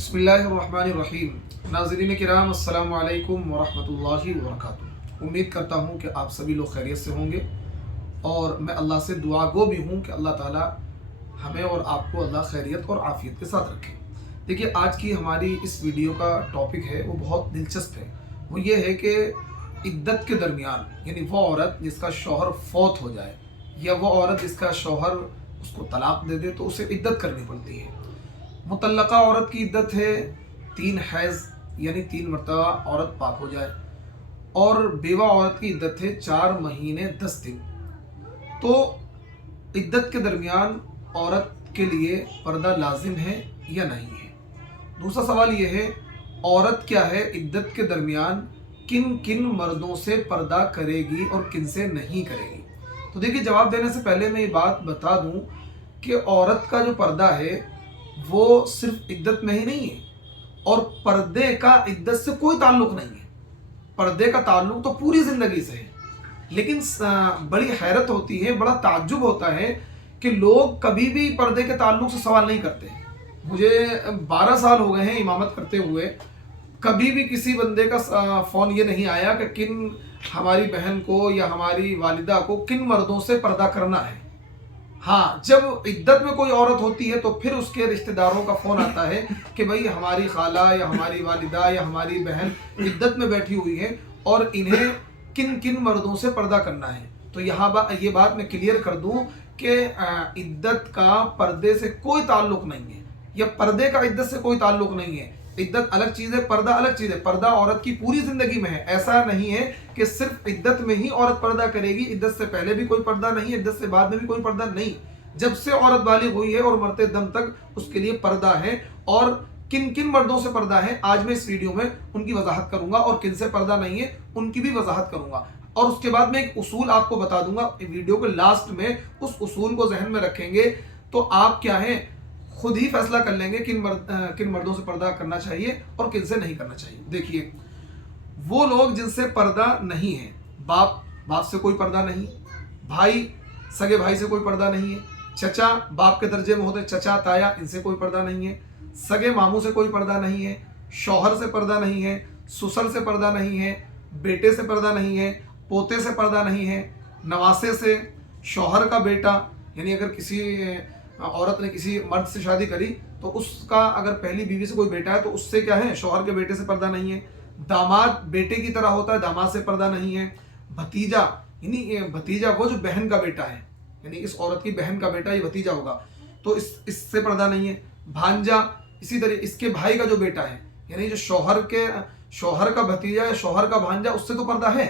बिस्मिल्लाहिर्रहमानिर्रहीम। नाज़रीन किराम, अस्सलामु अलैकुम वरहमतुल्लाहि वबरकातुहू। उम्मीद करता हूँ कि आप सभी लोग खैरियत से होंगे और मैं अल्लाह से दुआ गो भी हूँ कि अल्लाह ताला हमें और आपको अल्लाह खैरियत और आफ़ियत के साथ रखे। देखिए, आज की हमारी इस वीडियो का टॉपिक है वो बहुत दिलचस्प है। वो ये है कि इद्दत के दरमियान, यानी वो औरत जिसका शौहर फौत हो जाए या वो औरत जिसका शौहर उसको तलाक दे दे तो उसे इद्दत करनी पड़ती है। मुतल्लका औरत की इद्दत है 3 हैज़, यानी 3 मरतबा औरत पाक हो जाए, और बेवा औरत की इद्दत है 4 महीने 10 दिन। तो इद्दत के दरमियान औरत के लिए पर्दा लाजिम है या नहीं है। दूसरा सवाल यह है, औरत क्या है इद्दत के दरमियान किन किन मर्दों से पर्दा करेगी और किन से नहीं करेगी। तो देखिए, जवाब देने से पहले मैं ये बात बता दूं कि औरत का जो पर्दा है वो सिर्फ इद्दत में ही नहीं है, और पर्दे का इद्दत से कोई ताल्लुक नहीं है। पर्दे का ताल्लुक तो पूरी ज़िंदगी से है। लेकिन बड़ी हैरत होती है, बड़ा ताज्जुब होता है कि लोग कभी भी पर्दे के ताल्लुक से सवाल नहीं करते। मुझे 12 साल हो गए हैं इमामत करते हुए, कभी भी किसी बंदे का फ़ोन ये नहीं आया कि किन हमारी बहन को या हमारी वालिदा को किन मर्दों से पर्दा करना है। हाँ, जब इद्दत में कोई औरत होती है तो फिर उसके रिश्तेदारों का फ़ोन आता है कि भाई हमारी खाला या हमारी वालिदा या हमारी बहन इद्दत में बैठी हुई है और इन्हें किन किन मर्दों से पर्दा करना है। तो ये बात मैं क्लियर कर दूं कि इद्दत का पर्दे से कोई ताल्लुक नहीं है, या पर्दे का इद्दत से कोई ताल्लुक नहीं है। इद्दत अलग चीज़ है, पर्दा अलग चीज़ है। पर्दा औरत की पूरी ज़िंदगी में है। ऐसा नहीं है कि सिर्फ इद्दत में ही औरत पर्दा करेगी। इद्दत से पहले भी कोई पर्दा नहीं, इद्दत से बाद में भी कोई पर्दा नहीं। जब से औरत बालिग हुई है और मरते दम तक उसके लिए पर्दा है। और किन किन मर्दों से पर्दा है आज मैं इस वीडियो में उनकी वजाहत करूंगा, और किन से पर्दा नहीं है उनकी भी वजाहत करूंगा। और उसके बाद मैं एक उसूल आपको बता दूंगा। वीडियो के लास्ट में उस उसूल को जहन में रखेंगे तो आप क्या है खुद ही फैसला कर लेंगे किन मर्दों से पर्दा करना चाहिए और किन से नहीं करना चाहिए। देखिए, वो लोग जिनसे पर्दा नहीं है, बाप से कोई पर्दा नहीं, भाई सगे भाई से कोई पर्दा नहीं है, चचा बाप के दर्जे में होते चचा ताया, इनसे कोई पर्दा नहीं है, सगे मामू से कोई पर्दा नहीं है, शौहर से पर्दा नहीं है, ससुर से पर्दा नहीं है, बेटे से पर्दा नहीं है, पोते से पर्दा नहीं है, नवासे से, शौहर का बेटा, यानी अगर किसी औरत ने किसी मर्द से शादी करी तो उसका अगर पहली बीवी से कोई बेटा है तो उससे क्या है, शौहर के बेटे से पर्दा नहीं है। दामाद बेटे की तरह होता है, दामाद से पर्दा नहीं है। भतीजा, यानी भतीजा वो जो बहन का बेटा है, यानी इस औरत की बहन का बेटा ये भतीजा होगा, तो इससे पर्दा नहीं है। भांजा, इसी तरह इसके भाई का जो बेटा है, यानी जो शौहर का भतीजा या शौहर का भांजा, उससे तो पर्दा है।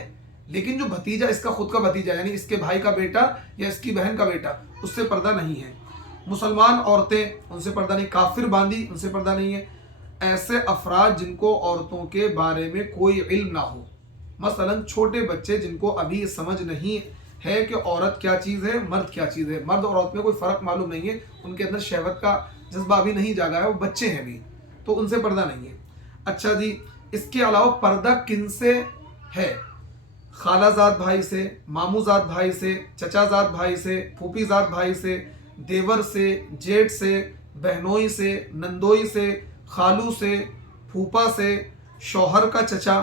लेकिन जो भतीजा इसका खुद का भतीजा, यानी इसके भाई का बेटा या इसकी बहन का बेटा, उससे पर्दा नहीं है। मुसलमान औरतें, उनसे पर्दा नहीं। काफिर बांदी, उनसे पर्दा नहीं है। ऐसे अफराद जिनको औरतों के बारे में कोई इल्म ना हो, मसलन छोटे बच्चे जिनको अभी समझ नहीं है कि औरत क्या चीज़ है, मर्द क्या चीज़ है, मर्द और औरत में कोई फ़र्क मालूम नहीं है, उनके अंदर शहवत का जज्बा अभी नहीं जागा है, वो बच्चे हैं अभी, तो उनसे पर्दा नहीं है। अच्छा जी, इसके अलावा पर्दा किन से है? खालाजाद भाई से, मामूजाद भाई से, चचाजाद भाई से, फूफीजाद भाई से, देवर से, जेठ से, बहनोई से, नंदोई से, खालू से, फूफा से, शौहर का चचा,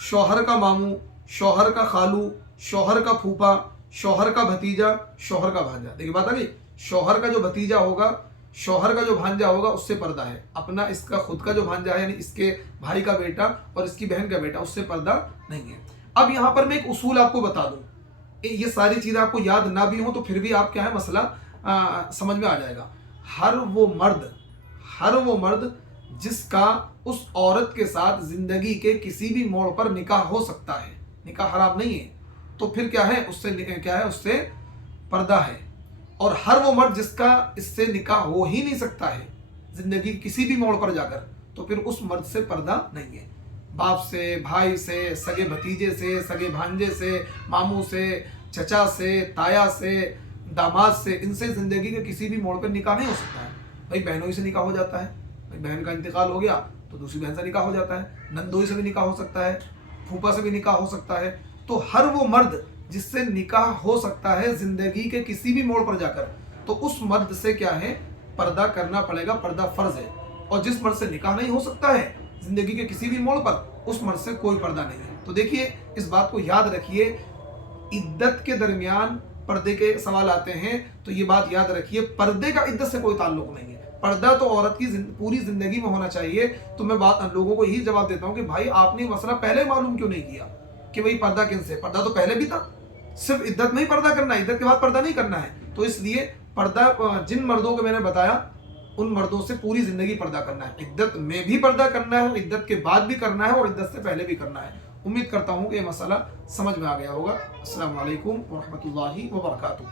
शौहर का मामू, शौहर का खालू, शौहर का फूफा, शौहर का भतीजा, शौहर का भांजा। देखिए बात आ गई। शौहर का जो भतीजा होगा, शौहर का जो भांजा होगा, उससे पर्दा है। अपना इसका खुद का जो भांजा है, यानी इसके भाई का बेटा और इसकी बहन का बेटा, उससे पर्दा नहीं है। अब यहाँ पर मैं एक उसूल आपको बता दूं, ये सारी चीज़ें आपको याद ना भी हो तो फिर भी आप क्या है मसला समझ में आ जाएगा। हर वो मर्द जिसका उस औरत के साथ जिंदगी के किसी भी मोड़ पर निकाह हो सकता है, निकाह हराम नहीं है, तो फिर क्या है उससे पर्दा है। और हर वो मर्द जिसका इससे निकाह हो ही नहीं सकता है जिंदगी किसी भी मोड़ पर जाकर, तो फिर उस मर्द से पर्दा नहीं है। बाप से, भाई से, सगे भतीजे से, सगे भांजे से, मामू से, चचा से, ताया से, दामाद से, इनसे ज़िंदगी के किसी भी मोड़ पर निकाह नहीं हो सकता है। भाई बहनों से निकाह हो जाता है, भाई बहन का इंतकाल हो गया तो दूसरी बहन से निकाह हो जाता है, नंदोई से भी निकाह हो सकता है, फूफा से भी निकाह हो सकता है। तो हर वो मर्द जिससे निकाह हो सकता है ज़िंदगी के किसी भी मोड़ पर जाकर, तो उस मर्द से क्या है पर्दा करना पड़ेगा, पर्दा फ़र्ज़ है। और जिस मर्द से निकाह नहीं हो सकता है ज़िंदगी के किसी भी मोड़ पर, उस मर्द से कोई पर्दा नहीं है। तो देखिए, इस बात को याद रखिए। इद्दत के दरमियान पर्दे के सवाल आते हैं, तो ये बात याद रखिए, पर्दे का इद्दत से कोई ताल्लुक नहीं है। पर्दा तो औरत की पूरी ज़िंदगी में होना चाहिए। तो मैं लोगों को यही जवाब देता हूँ कि भाई, आपने मसला पहले मालूम क्यों नहीं किया कि भाई पर्दा किन से? पर्दा तो पहले भी था, सिर्फ इद्दत में ही पर्दा करना है, इद्दत के बाद पर्दा नहीं करना है। तो इसलिए पर्दा जिन मर्दों को मैंने बताया, उन मर्दों से पूरी ज़िंदगी पर्दा करना है। इद्दत में भी पर्दा करना है, इद्दत के बाद भी करना है, और इद्दत से पहले भी करना है। उम्मीद करता हूँ कि ये मसला समझ में आ गया होगा। अस्सलामु अलैकुम व रहमतुल्लाहि व बरकातुहू।